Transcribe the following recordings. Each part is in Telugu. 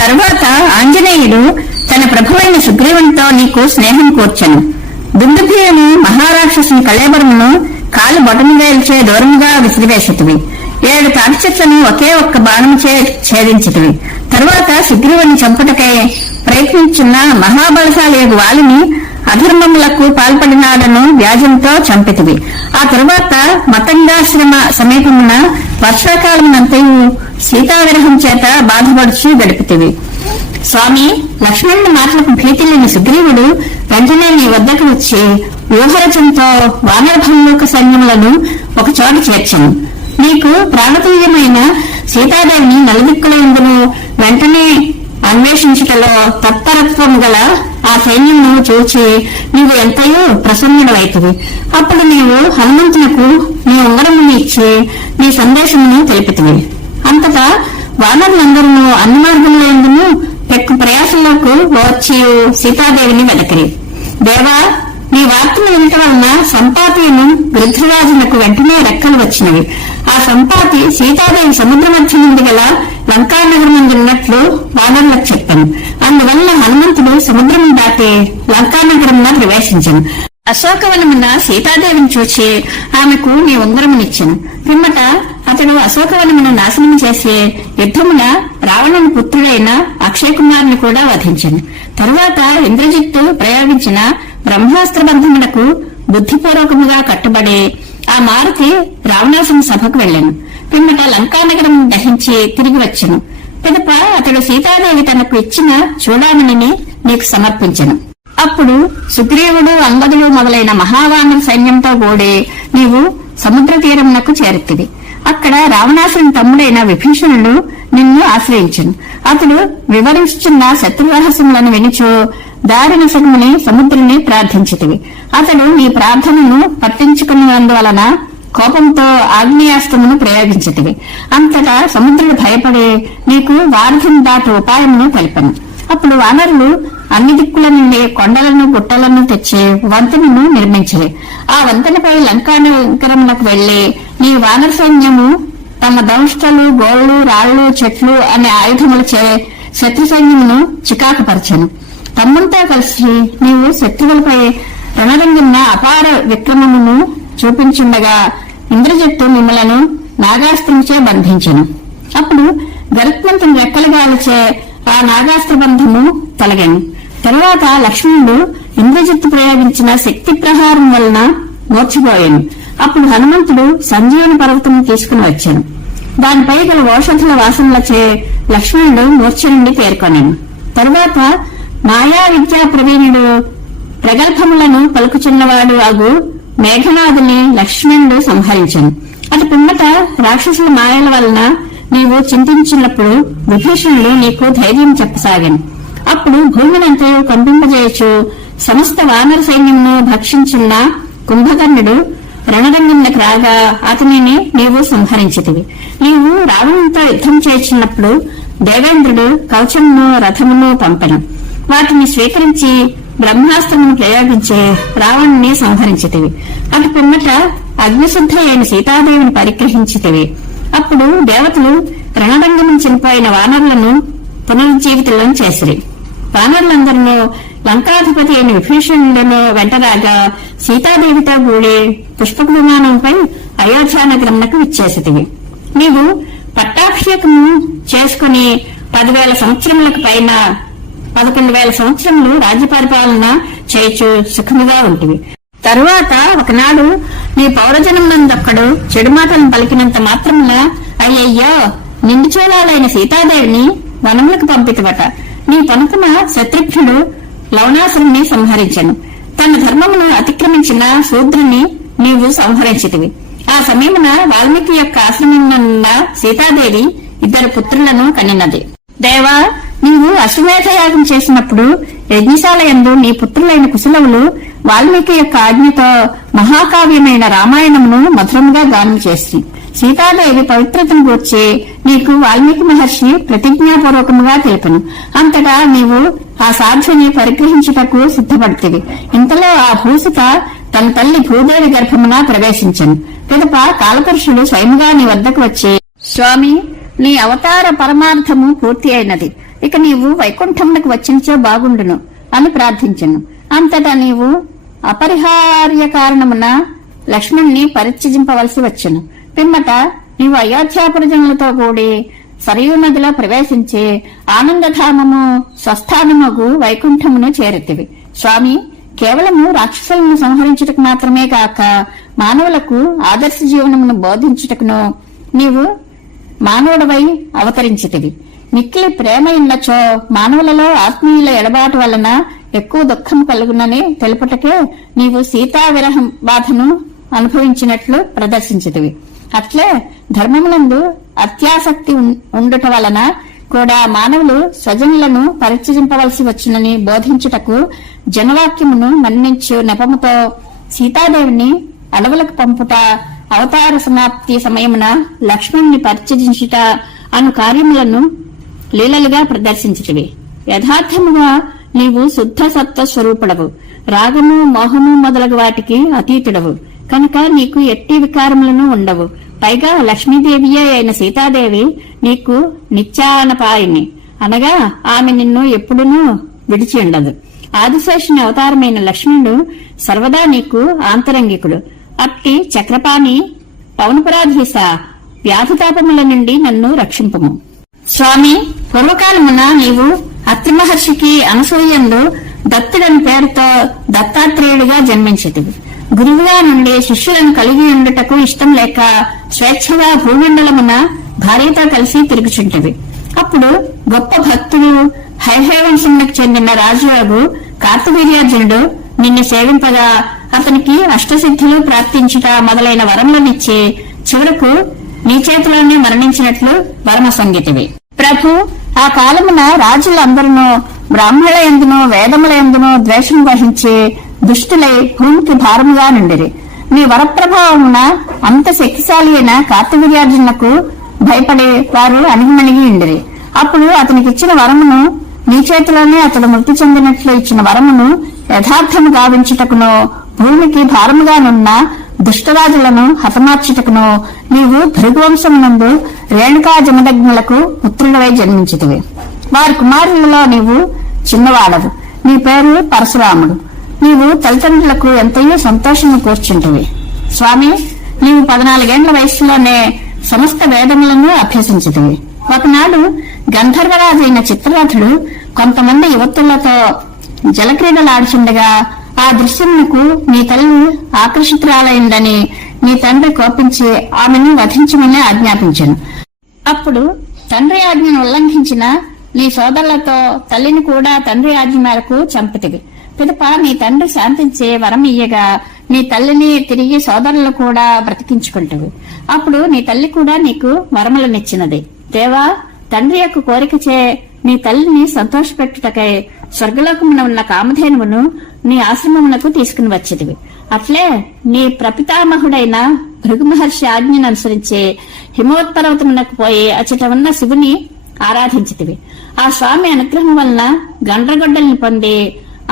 తరువాత ఆంజనేయుడు తన ప్రభువైన సుగ్రీవునితో నీకు స్నేహం కూర్చను. దుందుభీయుని మహారాక్షసుని కళేబరమును కాలు బొటనవేల్చే దూరముగా విసిరివేసితివి. 7 తాటి చెట్లను ఒకే ఒక్క బాణముచే ఛేదించితివి. తరువాత సుగ్రీవుని చంపుటకై ప్రయత్నించున్న మహాబలశాలి వాలిని అధర్మములకు పాల్పడినాడను వ్యాజంతో చంపితివి. ఆ తరువాత మతంగాశ్రమ సమీపమున వర్షాకాలమునంతయు సీతావిరహం చేత బాధపడుచు గడిపితివి. స్వామి, లక్ష్మణుని మాటలకు భీతి లేని సుగ్రీవుడు వెంటనే నీ వద్దకు వచ్చి వ్యూహరచంతో వానరభంలోక సైన్యములను ఒకచోట చేర్చను. నీకు ప్రాణతుల్యమైన సీతాదేవిని నలుదిక్కులందును వెంటనే అన్వేషించుటలో తత్పరత్వము గల ఆ సైన్యమును చూచి నీవు ఎంతయో ప్రసన్నుడవైతివి. అప్పుడు నీవు హనుమంతునకు నీ ఉంగరమును ఇచ్చి నీ సందేశమును తెలిపితివి. అంతటా వానరులందరూ అన్ని మార్గములందును పెక్కు ప్రయాసంలోకి వచ్చి సీతాదేవిని వెదకిరి. దేవా, నీ వార్తను వినటం వలన సంపాతిను గృధ్రరాజునకు వెంటనే రెక్కలు వచ్చినవి. ఆ సంపాతి సీతాదేవి సముద్ర మధ్య నుండి గల లంకానగరం ఉన్నట్లు వానరులకు చెప్పాను. అందువల్ల హనుమంతుడు సముద్రం దాటి లంకానగరంలో ప్రవేశించను. అశోకవనమున సీతాదేవిని చూచి ఆమెకు నీ ఉంగరమునిచ్చాను. పిమ్మట అతడు అశోకవనమును నాశనం చేసి యుద్ధమున రావణుని పుత్రుడైన అక్షయ కుమారుని కూడా వధించను. తరువాత ఇంద్రజిత్తు ప్రయోగించిన బ్రహ్మాస్త్ర బంధమునకు బుద్ధిపూర్వకముగా కట్టుబడి ఆ మారుతి రావణాసుని సభకు వెళ్లాను. పిమ్మట లంకానగరం దహించి తిరిగి వచ్చను. పిదప అతడు సీతాదేవి తనకు ఇచ్చిన చూడామణిని నీకు సమర్పించను. అప్పుడు సుగ్రీవుడు, అంగదుడు మొదలైన మహావానర సైన్యంతో కూడి నీవు సముద్ర తీరమునకు చేరుతివి. అక్కడ రావణాసుని తమ్ముడైన విభీషణుడు నిన్ను ఆశ్రయించను. అతడు వివరిస్తున్న శత్రురహస్యములను వినుచు దారినసగముని సముద్రుని ప్రార్థించితివి. అతడు నీ ప్రార్థనను పట్టించుకున్నందువలన కోపంతో ఆగ్నేయాస్త్రమును ప్రయోగించితివి. అంతటా సముద్రుడు భయపడి నీకు వారధిని దాటి ఉపాయమును తెలిపను. అప్పుడు వానరులు అన్ని దిక్కుల నుండి కొండలను గుట్టలను తెచ్చి వంతెనను నిర్మించిరి. ఆ వంతెనపై లంకానగరమునకు వెళ్లి నీ వానర సైన్యము తమ దంష్టలు, గోళ్లు, రాళ్లు, చెట్లు అనే ఆయుధములచే శత్రు సైన్యమును చికాకుపరచను. తమ్ముంతో కలిసి నీవు శత్రువులపై రణరంగున్న అపార విక్రమమును చూపించుండగా ఇంద్రజిత్తు మిమ్మలను నాగాస్త్రంచే బంధించను. అప్పుడు గరుత్మంతుని రెక్కల గాలిచే ఆ నాగాస్త్ర బంధము తొలగాను. తరువాత లక్ష్మణుడు ఇంద్రజిత్తు ప్రయోగించిన శక్తి ప్రహారం వలన మూర్చిపోయాను. అప్పుడు హనుమంతుడు సంజీవని పర్వతము తీసుకుని వచ్చాను. దానిపై గల ఔషధుల వాసనలచే లక్ష్మణుడు మూర్ఛ నుండి తేరుకొనాను. తరువాత మాయా విద్యా ప్రవీణుడు, ప్రగల్భములను పలుకుచున్నవాడు అగు మేఘనాథుని లక్ష్మణుడు సంహరించను. అటు పిమ్మట రాక్షసుల మాయల వలన నీవు చింతించినప్పుడు విభీషణుడు నీకు ధైర్యం చెప్పసాగాను. అప్పుడు భూమినంతా కంపింపజేయచ్చు సమస్త వానర సైన్యమును భక్షించున్న కుంభకర్ణుడు రణరంగంలోకి రాగా అతనిని నీవు సంహరించితివి. నీవు రావణునితో యుద్ధం చేసినప్పుడు దేవేంద్రుడు కవచమును రథమును పంపెను. వాటిని స్వీకరించి బ్రహ్మాస్త్రమును ప్రయోగించి రావణుని సంహరించితివి. అటు పిమ్మట అగ్నిశుద్ధ అయిన సీతాదేవిని పరిగ్రహించితివి. అప్పుడు దేవతలు రణరంగము చనిపోయిన వానరులను పునరుజ్జీవితులను చేసిరి. వానరులందరూ లంకాధిపతి అయిన విభీషణులను వెంటరాగా సీతాదేవితో కూడి పుష్పక విమానంపై అయోధ్యానగరంకు విచ్చేసితివి. నీవు పట్టాభిషేకము చేసుకుని 10,000 సంవత్సరములకు పైన 11,000 సంవత్సరములు రాజ్య పరిపాలన చేయొచ్చు సుఖముగా ఉంటివి. తరువాత ఒకనాడు నీ పౌరజనమునందొక్కడు చెడు మాటలను పలికినంత మాత్రమున అయ్యయ్యో నిండుచోళాలైన సీతాదేవిని వనములకు పంపితివట. నీ పనుకున శత్రుఘ్నుడు లవణాసురుణ్ణి సంహరించను. తన ధర్మమును అతిక్రమించిన శూద్రుని నీవు సంహరించితివి. ఆ సమయమున వాల్మీకి యొక్క ఆశ్రమమున్న సీతాదేవి 2 పుత్రులను కనినది. దేవా, నీవు అశ్వమేధయాగం చేసినప్పుడు యజ్ఞశాల యందు నీ పుత్రులైన కుశలవులు వాల్మీకి యొక్క ఆజ్ఞతో మహాకావ్యమైన రామాయణమును మధురముగా గానం చేసి సీతాదేవి పవిత్రతను గూర్చి నీకు వాల్మీకి మహర్షి ప్రతిజ్ఞాపూర్వకముగా తెలుపను. అంతటా నీవు ఆ సాధ్విని పరిగ్రహించుటకు సిద్ధపడితివి. ఇంతలో ఆ భూసిత తన తల్లి భూదేవి గర్భమున ప్రవేశించను. పిదప కాలపురుషుడు స్వయముగా నీ వద్దకు వచ్చి, స్వామి, నీ అవతార పరమార్థము పూర్తి అయినది. ఇక నీవు వైకుంఠమునకు వచ్చినచో బాగుండును అని ప్రార్థించెను. అంతటా నీవు అపరిహార్య కారణమున లక్ష్మణ్ణి పరిత్యజింపవలసి వచ్చెను. పిమ్మట నీవు అయోధ్యాపురజనులతో కూడి సరయూ నదిలో ప్రవేశించి ఆనందధామము స్వస్థానముగు వైకుంఠమును చేరెతివి. స్వామి, కేవలము రాక్షసులను సంహరించుటకు మాత్రమే కాక మానవులకు ఆదర్శ జీవనమును బోధించుటకును నీవు మానవుడవై అవతరించితివి. మిక్కిలి ప్రేమ ఉన్నచో మానవులలో ఆత్మీయుల ఎడబాటు వలన ఎక్కువ దుఃఖం కలుగునని తెలుపుటకే నీవు సీతా విరహం బాధను అనుభవించినట్లు ప్రదర్శించితివి. అట్లే ధర్మమునందు అత్యాసక్తి ఉండుట వలన కూడా మానవులు స్వజనులను పరిత్యజింపవలసి వచ్చునని బోధించుటకు జనవాక్యమును మన్నించు నెపముతో సీతాదేవిని అడవులకు పంపుట, అవతార సమాప్తి సమయమున లక్ష్మణ్ణి పరిత్యజించుట అను కార్యములను లీలలుగా ప్రదర్శించితివి. యథార్థముగా నీవు శుద్ధ సత్వ స్వరూపుడవు, రాగము మోహము మొదలగు వాటికి అతీతుడవు కనుక నీకు ఎట్టి వికారములను ఉండవు. పైగా లక్ష్మీదేవియే అయిన సీతాదేవి నీకు నిత్యానపాయిని, అనగా ఆమె నిన్ను ఎప్పుడునూ విడిచి ఉండదు. ఆదిశేషుని అవతారమైన లక్ష్మణుడు సర్వదా నీకు ఆంతరంగికుడు. అట్టి చక్రపాణి పవనపురాధీశ, వ్యాధితాపముల నుండి నన్ను రక్షింపుము. స్వామి, పూర్వకాలమున నీవు అత్రి మహర్షికి అనసూయందు దత్తుడని పేరుతో దత్తాత్రేయుడిగా జన్మించితివి. గురువుగా నుండి శిష్యులను కలిగి ఉండుటకు ఇష్టం లేక స్వేచ్ఛగా భూమండలమున భార్యతో కలిసి తిరుగుచుంటివి. అప్పుడు గొప్ప భక్తుడు హైహైవంశమునకు చెందిన రాజుగారు కార్తవీర్యార్జునుడు నిన్ను సేవింపగా అతనికి అష్టసిద్ధులు ప్రాప్తించుట మొదలైన వరములనిచ్చి చివరకు నీ చేతిలోనే మరణించినట్లు వరమ సంగీతివి. ప్రభు, ఆ కాలమున రాజులందరూ బ్రాహ్మణుల ఎందునో వేదముల ఎందునో ద్వేషం వహించి దుష్టులై భూమికి భారముగా నుండిరి. నీ వరప్రభావమున అంత శక్తిశాలి అయిన కార్తవీర్యార్జునులకు భయపడి వారు అణిగిమణిగి ఉండిరి. అప్పుడు అతనికిచ్చిన వరమును నీ చేతిలోనే అతడు మృతి చెందినట్లు ఇచ్చిన వరమును యథార్థము గావించుటకును భూమికి భారముగానున్న దుష్టరాజులను హతమార్చుటకును నీవు భృగువంశమునందు రేణుకా జమదగ్నులకు పుత్రుడవై జన్మించితివి. వారి కుమారులలో నీవు చిన్నవాడవు. నీ పేరు పరశురాముడు. నీవు తల్లిదండ్రులకు ఎంతయో సంతోషము కూర్చుంటివి. స్వామి, నీవు 14 వయస్సులోనే సమస్త వేదములను అభ్యసించితివి. ఒకనాడు గంధర్వరాజైన చిత్రరథుడు కొంతమంది యువతులతో జలక్రీడలాడుచుండగా ఆ దృశ్యమునకు నీ తల్లి ఆకర్షితురాలైందని నీ తండ్రి కోపించి ఆమెను వధించమని ఆజ్ఞాపించాను. అప్పుడు తండ్రి ఆజ్ఞను ఉల్లంఘించిన నీ సోదరులతో తల్లిని కూడా తండ్రి ఆజ్ఞ మేరకు చంపితివి. పిదప నీ తండ్రి శాంతించే వరం ఇయ్యగా నీ తల్లిని తిరిగి సోదరులు కూడా బ్రతికించుకుంటువి. అప్పుడు నీ తల్లి కూడా నీకు వరములనిచ్చినది. దేవా, తండ్రి యొక్క కోరికచే నీ తల్లిని సంతోషపెట్టుటకై స్వర్గలోకమున ఉన్న కామధేనువును నీ ఆశ్రమమునకు తీసుకుని వచ్చేదివి. అట్లే నీ ప్రపితామహుడైన భృగు మహర్షి ఆజ్ఞను అనుసరించి హిమోత్పర్వతమునకు పోయి అచ్చట ఉన్న శివుని ఆరాధించితివి. ఆ స్వామి అనుగ్రహం వలన గండ్రగొడ్డల్ని పొంది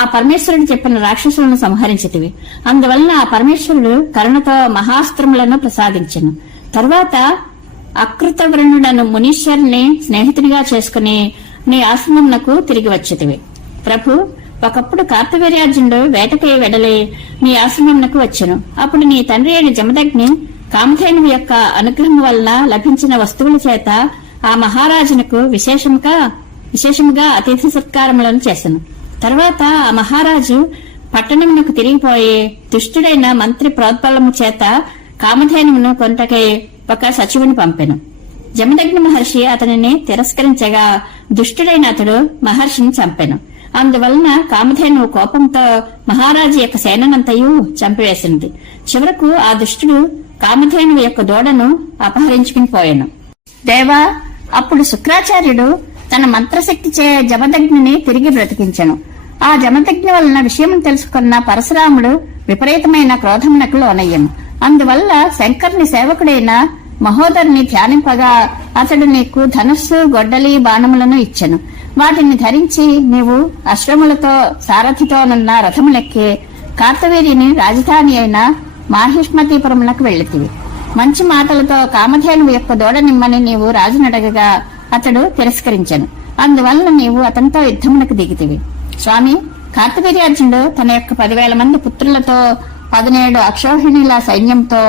ఆ పరమేశ్వరుడు చెప్పిన రాక్షసులను సంహరించితివి. అందువలన ఆ పరమేశ్వరుడు కరుణతో మహాస్త్రములను ప్రసాదించెను. తరువాత అకృతవృణుడను మునీశ్వరుని స్నేహితుడిగా చేసుకుని నీ ఆశ్రమమునకు తిరిగి వచ్చేతివి. ప్రభు, ఒకప్పుడు కార్తవీర్యార్జునుడు వేటకై వెడలి నీ ఆశ్రమమునకు వచ్చెను. అప్పుడు నీ తండ్రి అయిన జమదగ్ని కామధేనువు యొక్క అనుగ్రహం వలన లభించిన వస్తువుల చేత ఆ మహారాజునకు విశేషముగా అతిథి సత్కారములను చేసెను. తర్వాత ఆ మహారాజు పట్టణమునకు తిరిగిపోయి దుష్టుడైన మంత్రి ప్రోద్బలము చేత కామధేనువును కొంటకై ఒక సచివుని పంపెను. జమదగ్ని మహర్షి అతనిని తిరస్కరించగా దుష్టుడైన అతడు మహర్షిని చంపెను. అందువలన కామధేనువు కోపంతో మహారాజు యొక్క సేనంతయు చంపివేసింది. చివరకు ఆ దుష్టుడు కామధేనువు యొక్క దూడను అపహరించుకుని పోయాను. దేవా, అప్పుడు శుక్రాచార్యుడు తన మంత్రశక్తిచే జమదగ్నిని తిరిగి బ్రతికించెను. ఆ జమదగ్ని వలన విషయం తెలుసుకున్న పరశురాముడు విపరీతమైన క్రోధమునకు లోనయ్యను. అందువల్ల శంకరుని సేవకుడైన మహోదరుని ధ్యానింపగా అతడు నీకు ధనుస్సు, గొడ్డలి, బాణములను ఇచ్చెను. వాటిని ధరించి నీవు అశ్వములతో సారథితోనున్న రథములెక్కి కార్తవీర్యుని రాజధాని అయిన మాహిష్మతీపురమునకు వెళ్లితివి. మంచి మాటలతో కామధేనువు యొక్క దూడ నిమ్మని నీవు రాజునడగగా అతడు తిరస్కరించెను. అందువలన నీవు అతనితో యుద్ధమునకు దిగితివి. స్వామి, కార్తవీర్యార్జునుడు తన యొక్క 10,000 మంది పుత్రులతో 17 అక్షౌహిణీల సైన్యంతో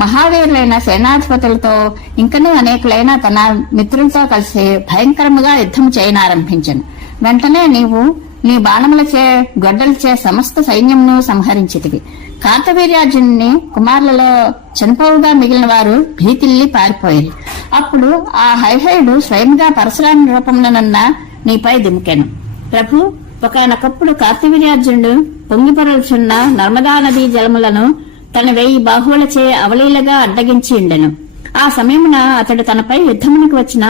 మహావీరులైన సేనాధిపతులతో ఇంకనూ అనేకులైన తన మిత్రులతో కలిసి భయంకరముగా యుద్ధము చేయనారంభించను. వెంటనే నీవు నీ బాణములచే గొడ్డలచే సమస్త సైన్యంను సంహరించితివి. కార్తవీర్యార్జునుని కుమారులలో చనిపోవుగా మిగిలిన వారు భీతిల్లి పారిపోయారు. అప్పుడు ఆ హైహయుడు స్వయంగా పరశురామి రూపంలోనున్న నీపై దిమికెను. ప్రభు, ఒకనొకప్పుడు కార్తవీర్యార్జునుడు పొంగిపొరలుచున్న నర్మదా నదీ జలములను తన 1000 బాహువులచే అవలీలగా అడ్డగించి ఉండెను. ఆ సమయమున అతడు తనపై యుద్ధమునకు వచ్చిన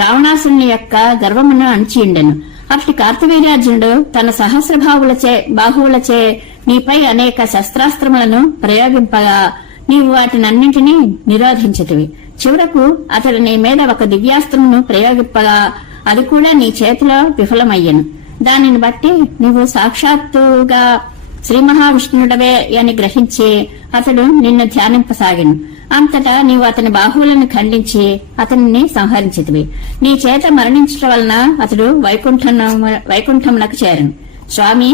రావణాసుని యొక్క గర్వమును అణిచియుండెను. అప్పటి కార్తవీర్యార్జునుడు తన బాహువులచే నీపై అనేక శస్త్రాస్త్రములను ప్రయోగింపగా నీవు వాటినన్నింటినీ నిరోధించితివి. చివరకు అతడు నీ మీద ఒక దివ్యాస్త్రమును ప్రయోగింపగా అది కూడా నీ చేతిలో విఫలమయ్యను. దానిని బట్టి నీవు సాక్షాత్తుగా శ్రీ మహావిష్ణుడవే అని గ్రహించి అతడు నిన్ను ధ్యానింపసాగిను. అంతటా నీవు అతని బాహువులను ఖండించి అతనిని సంహరించితివి. నీ చేత మరణించటం వలన అతడు వైకుంఠమునకు చేరను. స్వామి,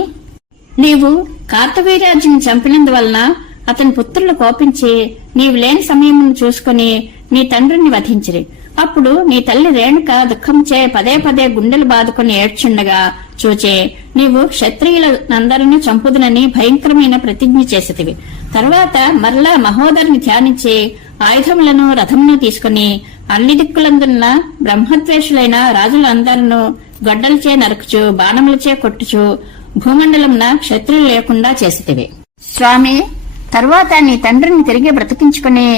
నీవు కార్తవీర్యార్జును చంపినందువలన అతని పుత్రులు కోపించి నీవు లేని సమయమును చూసుకుని నీ తండ్రిని వధించిరి. అప్పుడు నీ తల్లి రేణుక దుఃఖంచే పదే పదే గుండెలు బాదుకుని ఏడ్చుండగా చూచే నీవు క్షత్రియులందరినీ చంపుదునని భయంకరమైన ప్రతిజ్ఞ చేసితివి. తరువాత మరలా మహోదరిని ధ్యానించి ఆయుధములను రథమును తీసుకుని అన్ని దిక్కులందున్న బ్రహ్మద్వేషులైన రాజులందరినూ గొడ్డలచే నరుకుచు బాణములచే కొట్టుచు భూమండలంన క్షత్రియులు లేకుండా చేసితివి. స్వామి, తరువాత నీ తండ్రిని తిరిగి బ్రతికించుకుని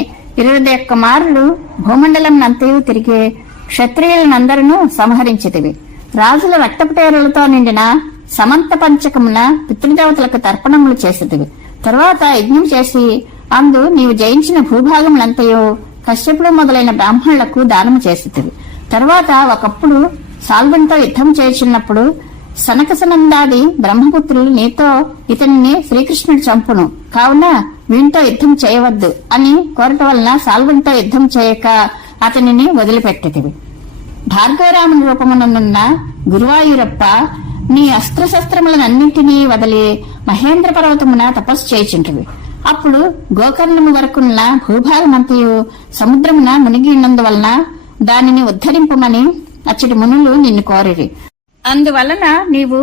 21 మార్లు భూమండలం నంతయు తిరిగి క్షత్రియులనందరూ సంహరించితివి. రాజుల రక్తపుటేరులతో నిండిన సమంత పంచకమున పితృదేవతలకు తర్పణములు చేసితివి. తరువాత యజ్ఞం చేసి అందు నీవు జయించిన భూభాగములంతయు కశ్యపుడు మొదలైన బ్రాహ్మణులకు దానము చేసితివి. తరువాత ఒకప్పుడు సాల్వునితో యుద్ధం చేయుచున్నప్పుడు సనకసనందాది బ్రహ్మపుత్రులు నీతో ఇతనిని శ్రీకృష్ణుడు చంపును, కావున వీనితో యుద్ధం చేయవద్దు అని కోరటం వలన సాల్వునితో యుద్ధం చేయక అతనిని వదిలిపెట్టితివి. భార్గవరాముని రూపమునున్న గురువాయూరప్ప నీ అస్త్రశస్త్రములనన్నింటినీ వదిలి మహేంద్ర పర్వతమున తపస్సు చేయుచుంటివి. అప్పుడు గోకర్ణము వరకున్న భూభాగమంతయు సముద్రమున మునిగి ఉన్నందువలన దానిని ఉద్ధరింపమని అచ్చటి మునులు నిన్ను కోరిరి. అందువలన నీవు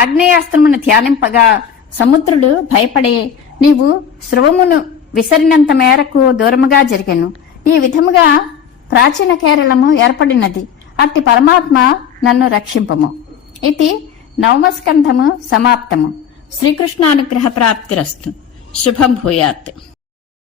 ఆగ్నేయాస్త్రమును ధ్యానింపగా సముద్రుడు భయపడి నీవు స్రవమును విసరినంత మేరకు దూరముగా జరిగెను. ఈ విధముగా ప్రాచీన కేరళము ఏర్పడినది. అట్టి పరమాత్మ నన్ను రక్షింపము. ఇది 9వ స్కంధము సమాప్తము. శ్రీకృష్ణానుగ్రహ ప్రాప్తిరస్తు. శుభం భూయాత్.